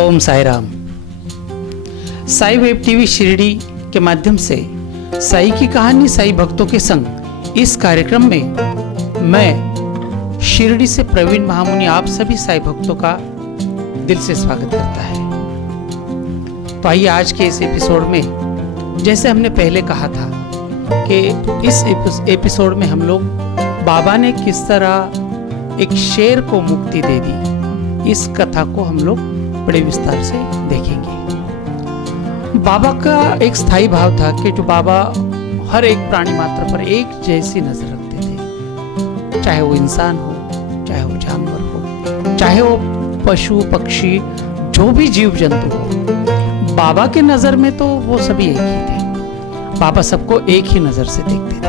ओम Sai Ram. Sai web TV Shirdi के माध्यम से साई की कहानी साई भक्तों के संग इस कार्यक्रम में मैं शिरडी से प्रवीण महामुनि आप सभी साई भक्तों का दिल से स्वागत करता है। तो आइए आज के इस एपिसोड में, जैसे हमने पहले कहा था कि इस एपिसोड में हम लोग बाबा ने किस तरह एक शेर को मुक्ति दे दी, इस कथा को हम लोग बड़े विस्तार से देखेंगे। बाबा का एक स्थायी भाव था कि जो बाबा हर एक प्राणी मात्र पर एक जैसी नजर रखते थे, चाहे वो इंसान हो, चाहे वो जानवर हो, चाहे वो पशु पक्षी, जो भी जीव जंतु हो, बाबा के नजर में तो वो सभी एक ही थे। बाबा सबको एक ही नजर से देखते थे,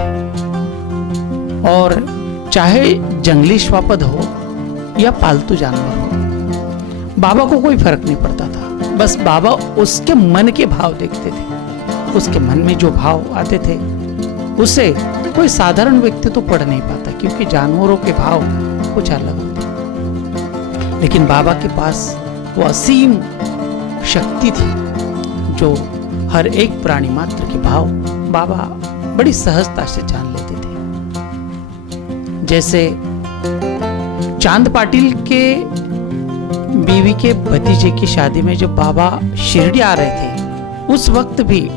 और चाहे जंगली श्वापद हो या पालतू जानवर हो, बाबा को कोई फर्क नहीं पड़ता था। बस बाबा उसके मन के भाव देखते थे। उसके मन में जो भाव आते थे उसे कोई साधारण व्यक्ति तो पढ़ नहीं पाता, क्योंकि जानवरों के भाव कुछ अलग होते। लेकिन बाबा के पास वो असीम शक्ति थी, जो हर एक प्राणी मात्र के भाव बाबा बड़ी सहजता से जान लेते थे। जैसे चांद पाटिल के बीवी के भतीजे की शादी में जब बाबा शिरडी आ रहे थे, उस वक्त भी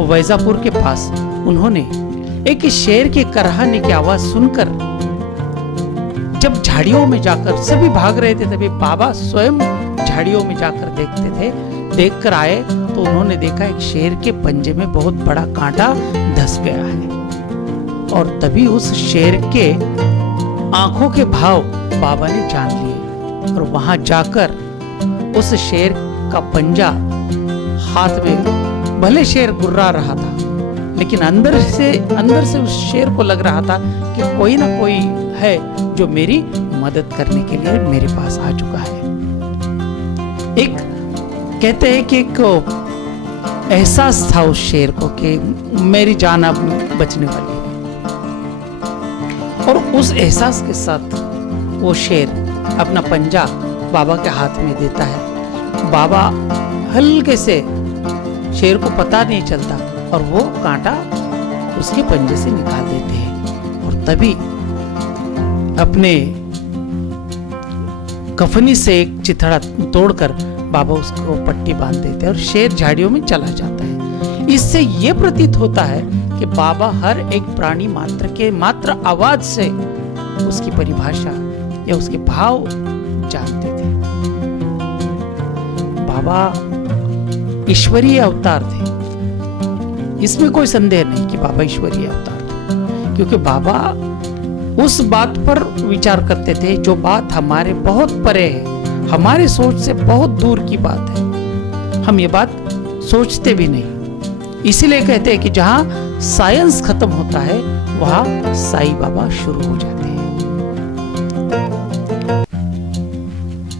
वैजापुर के पास उन्होंने एक शेर के कराहने की आवाज सुनकर, जब झाड़ियों में जाकर सभी भाग रहे थे, तभी बाबा स्वयं झाड़ियों में जाकर देखते थे। देखकर आए तो उन्होंने देखा एक शेर के पंजे में बहुत बड़ा कांटा धंस गया है, और तभी उस शेर के आंखों के भाव बाबा ने जान लिए, और वहां जाकर उस शेर का पंजा हाथ में, भले शेर गुर्रा रहा था, लेकिन अंदर से उस शेर को लग रहा था कि कोई ना कोई है जो मेरी मदद करने के लिए मेरे पास आ चुका है। एक कहते हैं कि एक एहसास था उस शेर को कि मेरी जान अब बचने वाली है, और उस एहसास के साथ वो शेर अपना पंजा बाबा के हाथ में देता है। बाबा हल्के से, शेर को पता नहीं चलता, और वो कांटा उसके पंजे से निकाल देते हैं, और तभी अपने कफनी से एक चिथड़ा तोड़कर बाबा उसको पट्टी बांध देते हैं, और शेर झाड़ियों में चला जाता है। इससे यह प्रतीत होता है कि बाबा हर एक प्राणी मात्र के मात्र आवाज से उसकी परिभाषा या उसके भाव जानते थे। बाबा ईश्वरीय अवतार थे, इसमें कोई संदेह नहीं कि बाबा ईश्वरीय अवतार थे, क्योंकि बाबा उस बात पर विचार करते थे जो बात हमारे बहुत परे है, हमारे सोच से बहुत दूर की बात है, हम ये बात सोचते भी नहीं। इसीलिए कहते हैं कि जहां साइंस खत्म होता है, वहां साईं बाबा शुरू हो जाते हैं।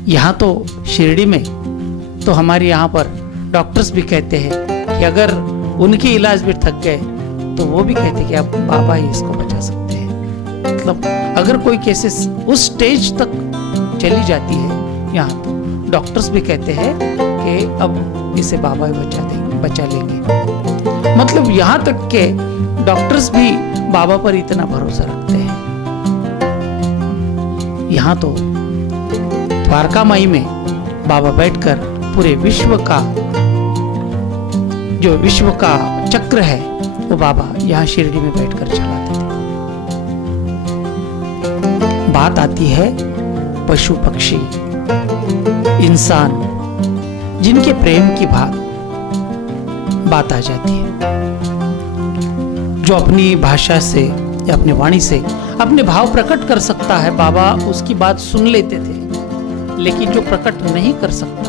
यहाँ तो शिरडी में तो हमारे यहाँ पर डॉक्टर्स भी कहते हैं कि अगर उनके इलाज भी थक गए तो वो भी कहते हैं कि अब बाबा ही इसको बचा सकते हैं। मतलब अगर कोई केसेस उस स्टेज तक चली जाती है यहाँ, तो डॉक्टर्स भी कहते हैं कि अब इसे बाबा ही बचा लेंगे। मतलब यहाँ तक के डॉक्टर्स भी बाबा पर इतना भरोसा रखते हैं। यहाँ तो द्वारका माई में बाबा बैठकर पूरे विश्व का, जो विश्व का चक्र है, वो बाबा यहाँ शिरडी में बैठकर चलाते थे। बात आती है पशु पक्षी, इंसान, जिनके प्रेम की बात आ जाती है, जो अपनी भाषा से या अपनी वाणी से अपने भाव प्रकट कर सकता है, बाबा उसकी बात सुन लेते थे। लेकिन जो प्रकट नहीं कर सकता,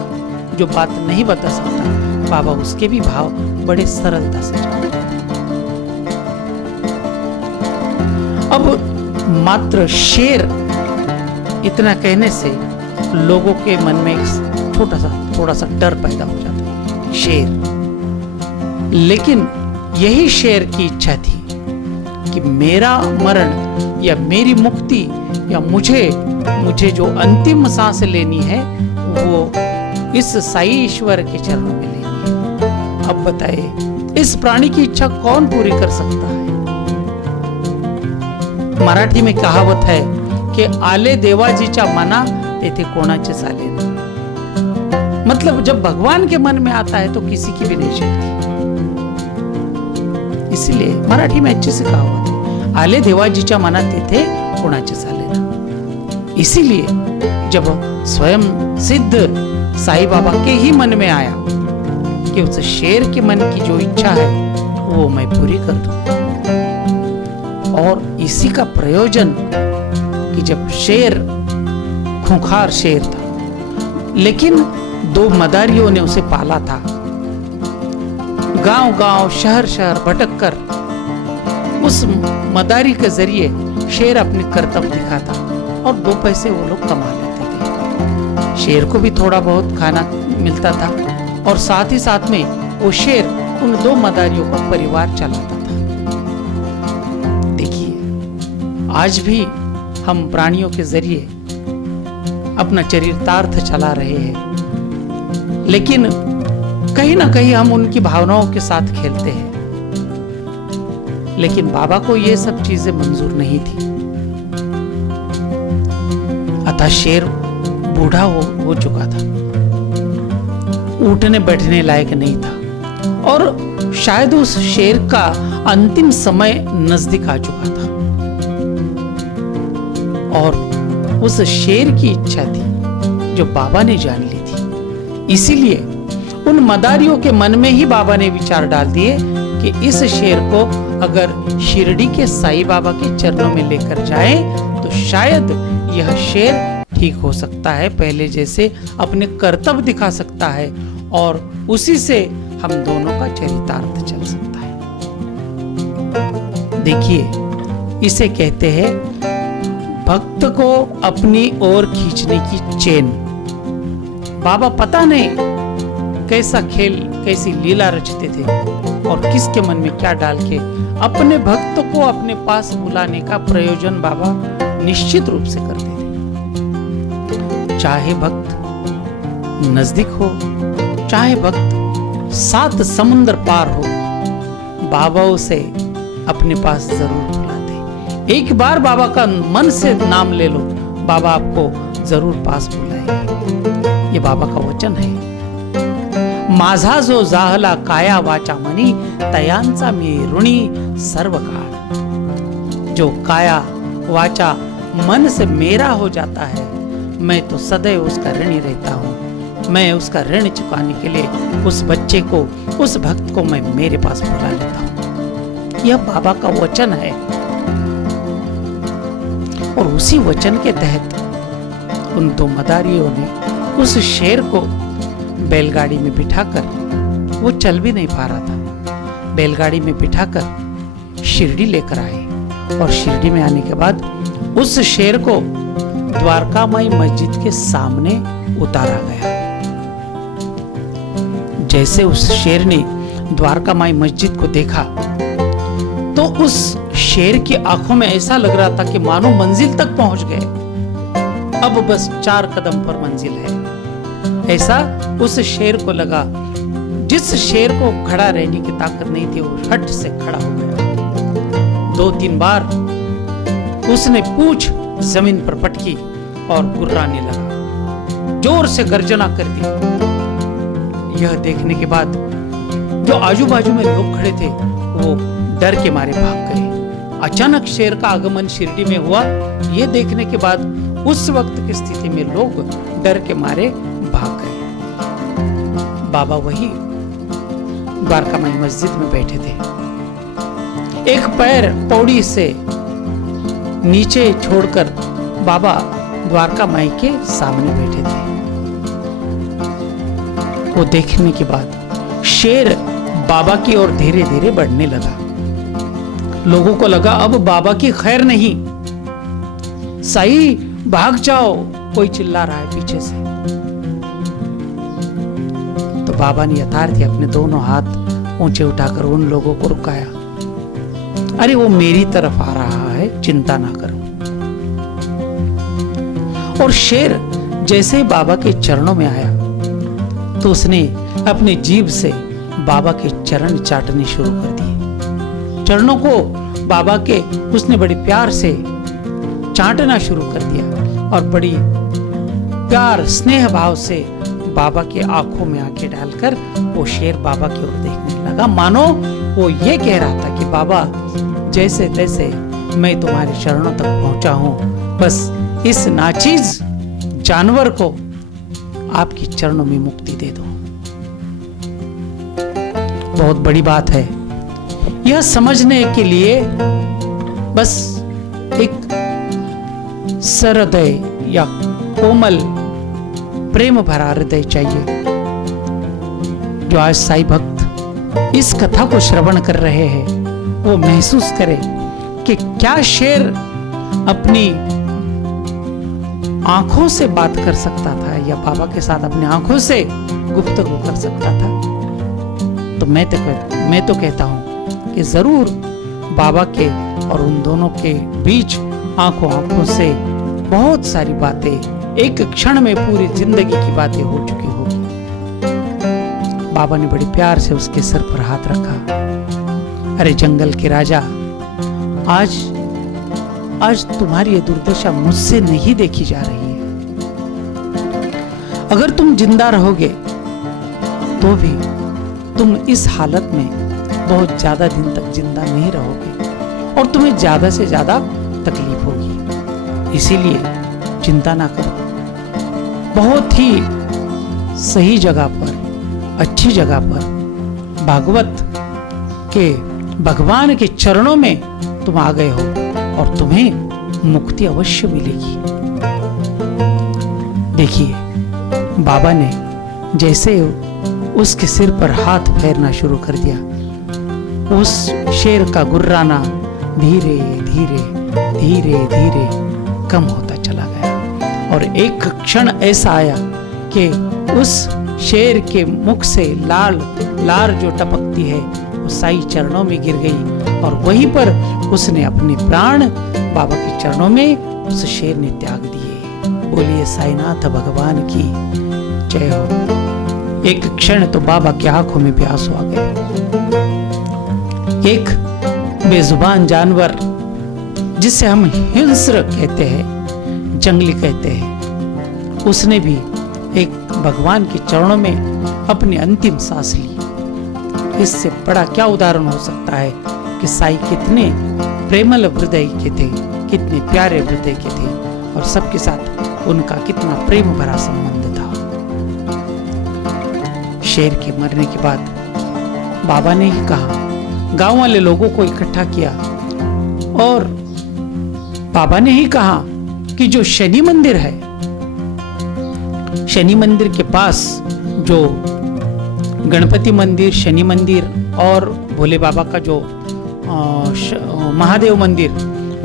जो बात नहीं बता सकता, बाबा उसके भी भाव बड़े सरलता से जानते थे। अब मात्र शेर इतना कहने से लोगों के मन में एक थोड़ा सा डर पैदा हो जाता है, शेर। लेकिन यही शेर की इच्छा थी कि मेरा मरण या मेरी मुक्ति, या मुझे जो अंतिम सांस लेनी है, वो इस साई ईश्वर के चरणों में लेनी है। अब बताइए इस प्राणी की इच्छा कौन पूरी कर सकता है? मराठी में कहावत है कि आले देवाजीच्या मना तेथे कोणाचे चालेना। मतलब जब भगवान के मन में आता है तो किसी की भी नहीं चलती। इसलिए मराठी में अच्छे से कहावत है, आले देवाजीच्या मना तेथे कोणाचे चालेना। इसीलिए जब स्वयं सिद्ध साईं बाबा के ही मन में आया कि उस शेर के मन की जो इच्छा है वो मैं पूरी कर दूं, और इसी का प्रयोजन कि जब शेर खूंखार शेर था, लेकिन दो मदारियों ने उसे पाला था। गांव गांव शहर शहर भटक कर उस मदारी के जरिए शेर अपने कर्तव्य दिखाता और दो पैसे वो लोग कमा लेते थे। शेर को भी थोड़ा बहुत खाना मिलता था और साथ ही साथ में वो शेर उन दो मदारियों का परिवार चलाता था। देखिए आज भी हम प्राणियों के जरिए अपना चरितार्थ चला रहे हैं, लेकिन कहीं ना कहीं हम उनकी भावनाओं के साथ खेलते हैं। लेकिन बाबा को ये सब चीजें मंजूर नहीं थी। अतः शेर बूढ़ा हो चुका था, उठने बैठने लायक नहीं था और शायद उस शेर का अंतिम समय नजदीक आ चुका था। और उस शेर की इच्छा थी जो बाबा ने जान ली थी। इसीलिए उन मदारियों के मन में ही बाबा ने विचार डाल दिए कि इस शेर को अगर शिरडी के साईं बाबा के चरणों में लेकर जाए तो शायद यह शेर ठीक हो सकता है, पहले जैसे अपने कर्तव्य दिखा सकता है और उसी से हम दोनों का चरितार्थ चल सकता है। देखिए इसे कहते हैं भक्त को अपनी ओर खींचने की चेन। बाबा पता नहीं कैसा खेल कैसी लीला रचते थे और किसके मन में क्या डाल के अपने भक्त को अपने पास बुलाने का प्रयोजन बाबा निश्चित रूप से करते थे। चाहे भक्त नजदीक हो, चाहे भक्त 7 समुद्र पार हो, बाबा उसे अपने पास जरूर बुलाते। एक बार बाबा का मन से नाम ले लो, बाबा आपको जरूर पास बुलाएंगे। ये बाबा का वचन है। माझा जो जाहला काया वाचा मनी, तयांचा मी ऋणी सर्व काळ। जो काया वाचा मन से मेरा हो जाता है, मैं तो सदैव उसका ऋणी रहता हूँ। मैं उसका ऋण चुकाने के लिए उस बच्चे को, उस भक्त को मैं मेरे पास बुला लेता हूँ। यह बाबा का वचन है और उसी वचन के तहत उन दो मदारियों ने उस शेर को बैलगाड़ी में बिठाकर, वो चल भी नहीं पा रहा था, बैलगाड़ी में बिठाकर शिरडी लेकर आए और शिरडी में आने के बाद उस शेर को द्वारकामाई मस्जिद के सामने उतारा गया। जैसे उस शेर ने द्वारकामाई मस्जिद को देखा तो उस शेर की आंखों में ऐसा लग रहा था कि मानो मंजिल तक पहुंच गए, अब बस 4 कदम पर मंजिल है। ऐसा उस शेर को लगा। जिस शेर को खड़ा रहने की ताकत नहीं थी वो हट से खड़ा हो गया। 2-3 बार उसने पूंछ जमीन पर पटकी और गुर्राने लगा, जोर से गर्जना कर दी। यह देखने के बाद जो आजू बाजू में लोग खड़े थे वो डर के मारे भाग गए। अचानक शेर का आगमन शिरडी में हुआ। यह देखने के बाद उस वक्त की स्थिति में लोग डर के मारे भाग गए। बाबा वही द्वारकामाई मस्जिद में बैठे थे, एक पैर पौड़ी से नीचे छोड़कर बाबा द्वारकामाई के सामने बैठे थे। वो देखने के बाद शेर बाबा की ओर धीरे धीरे बढ़ने लगा। लोगों को लगा अब बाबा की खैर नहीं, साई भाग जाओ, कोई चिल्ला रहा है पीछे से। तो बाबा ने यथार्थ अपने दोनों हाथ ऊंचे उठाकर उन लोगों को रुकाया। अरे वो मेरी तरफ आ रहा है, चिंता ना करो। और शेर जैसे ही बाबा के चरणों में आया तो उसने अपनी जीभ से बाबा के चरण चाटने शुरू कर दिए। चरणों को बाबा के उसने बड़े प्यार से चाटना शुरू कर दिया और बड़ी प्यार स्नेह भाव से बाबा के आंखों में आंखें डालकर वो शेर बाबा की ओर देखने लगा, मानो वो ये कह रहा था कि बाबा जैसे तैसे मैं तुम्हारे चरणों तक पहुंचा हूं, बस इस नाचीज जानवर को आपके चरणों में मुक्ति दे दो। बहुत बड़ी बात है यह समझने के लिए बस एक सहृदय या कोमल प्रेम भरा हृदय चाहिए। जो आज साईं भक्त इस कथा को श्रवण कर रहे हैं वो महसूस करे कि क्या शेर अपनी आंखों से बात कर सकता था या बाबा के साथ अपनी आंखों से गुफ्तगू कर सकता था। तो मैं तो कहता हूं कि जरूर बाबा के और उन दोनों के बीच आंखों से बहुत सारी बातें एक क्षण में पूरी जिंदगी की बातें हो चुकी होगी। बाबा ने बड़े प्यार से उसके सर पर हाथ रखा। अरे जंगल के राजा, आज तुम्हारी ये दुर्दशा मुझसे नहीं देखी जा रही है। अगर तुम जिंदा रहोगे तो भी तुम इस हालत में बहुत ज्यादा दिन तक जिंदा नहीं रहोगे और तुम्हें ज्यादा से ज्यादा तकलीफ होगी। इसीलिए चिंता ना करो, बहुत ही सही जगह पर, अच्छी जगह पर भागवत के भगवान के चरणों में तुम आ गए हो और तुम्हें मुक्ति अवश्य मिलेगी। देखिए बाबा ने जैसे उसके सिर पर हाथ फेरना शुरू कर दिया, उस शेर का गुर्राना धीरे धीरे धीरे धीरे कम होता चला गया और एक क्षण ऐसा आया कि उस शेर के मुख से लार जो टपकती है वो साईं चरणों में गिर गई और वहीं पर उसने अपने प्राण बाबा के चरणों में उस शेर ने त्याग दिए। बोलिए साईनाथ भगवान की जय हो। एक क्षण तो बाबा की आंखों में भी आंसू आ गए। एक बेजुबान जानवर जिसे हम हिंस्र कहते हैं, जंगली कहते हैं, उसने भी एक भगवान के चरणों में अपनी अंतिम सांस ली। इससे बड़ा क्या उदाहरण हो सकता है कि साईं कितने प्रेमल हृदय के थे, कितने प्यारे हृदय के थे और सबके साथ उनका कितना प्रेम भरा संबंध था। शेर के मरने के बाद बाबा ने ही कहा, गांव वाले लोगों को इकट्ठा किया और बाबा ने ही कहा कि जो शनि मंदिर है, शनि मंदिर के पास जो गणपति मंदिर, शनि मंदिर और भोले बाबा का जो महादेव मंदिर,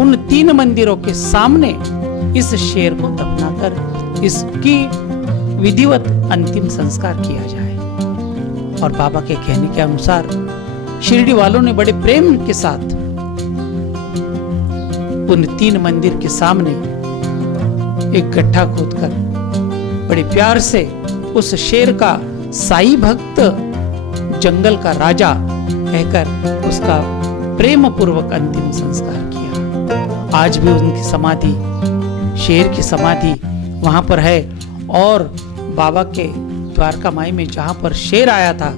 उन 3 मंदिरों के सामने इस शेर को दफनाकर इसकी विधिवत अंतिम संस्कार किया जाए। और बाबा के कहने के अनुसार शिरडी वालों ने बड़े प्रेम के साथ उन 3 मंदिर के सामने एक गड्ढा खोदकर बड़े प्यार से उस शेर का साईं भक्त जंगल का राजा कहकर उसका प्रेम पूर्वक अंतिम संस्कार किया। आज भी उनकी समाधि, शेर की समाधि वहां पर है और बाबा के द्वारका माई में जहां पर शेर आया था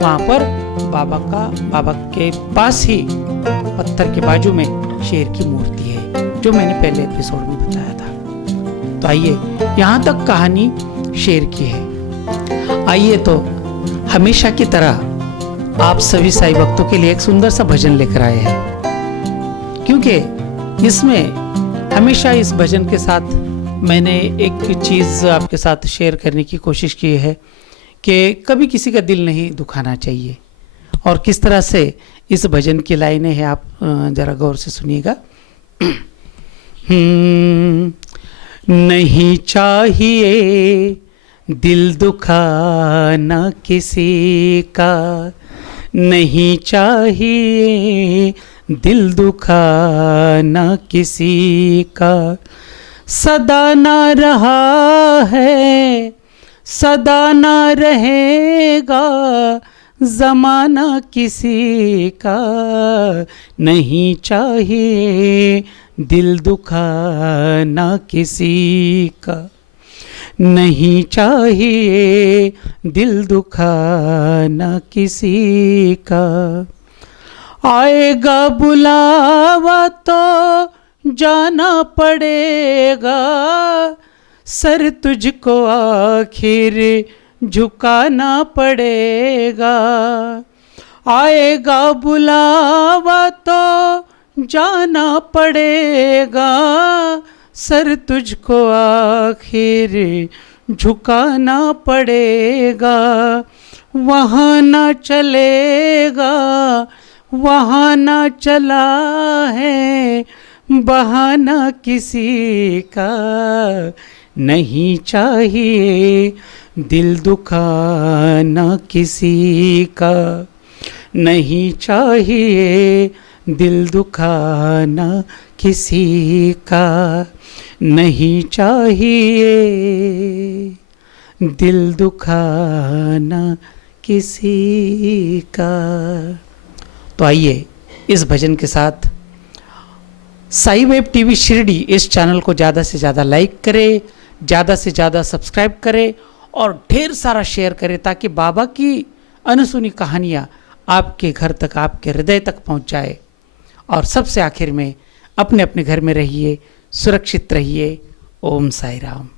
वहां पर बाबा के पास ही पत्थर के बाजू में शेर की मूर्ति है, जो मैंने पहले एपिसोड में बताया था। तो आइए, यहां तक कहानी शेर की है। आइए तो हमेशा की तरह आप सभी साईं भक्तों के लिए एक सुंदर सा भजन लेकर आए हैं, क्योंकि इसमें हमेशा इस भजन के साथ मैंने एक चीज आपके साथ शेयर करने की कोशिश की है कि कभी किसी का दिल नहीं दुखाना चाहिए। और किस तरह से इस भजन की लाइनें हैं, आप जरा गौर से सुनिएगा। नहीं चाहिए दिल दुखाना किसी का, नहीं चाहिए दिल दुखाना किसी का, सदा ना रहा है सदा ना रहेगा जमाना किसी का, नहीं चाहिए दिल दुखाना किसी का, नहीं चाहिए दिल दुखाना किसी का। आएगा बुलावा तो जाना पड़ेगा, सर तुझको आखिर झुकाना पड़ेगा। आएगा बुलावा तो जाना पड़ेगा, सर तुझको आखिर झुकाना पड़ेगा। वहाँ ना चलेगा वहाँ ना चला है बहाना किसी का, नहीं चाहिए दिल दुखाना किसी का, नहीं चाहिए दिल दुखाना किसी का, नहीं चाहिए दिल दुखाना किसी का। तो आइए इस भजन के साथ साई वेब टीवी शिरडी इस चैनल को ज़्यादा से ज़्यादा लाइक करें, ज़्यादा से ज़्यादा सब्सक्राइब करें और ढेर सारा शेयर करें, ताकि बाबा की अनसुनी कहानियाँ आपके घर तक, आपके हृदय तक पहुँच जाए। और सबसे आखिर में अपने अपने घर में रहिए, सुरक्षित रहिए। ओम साई राम।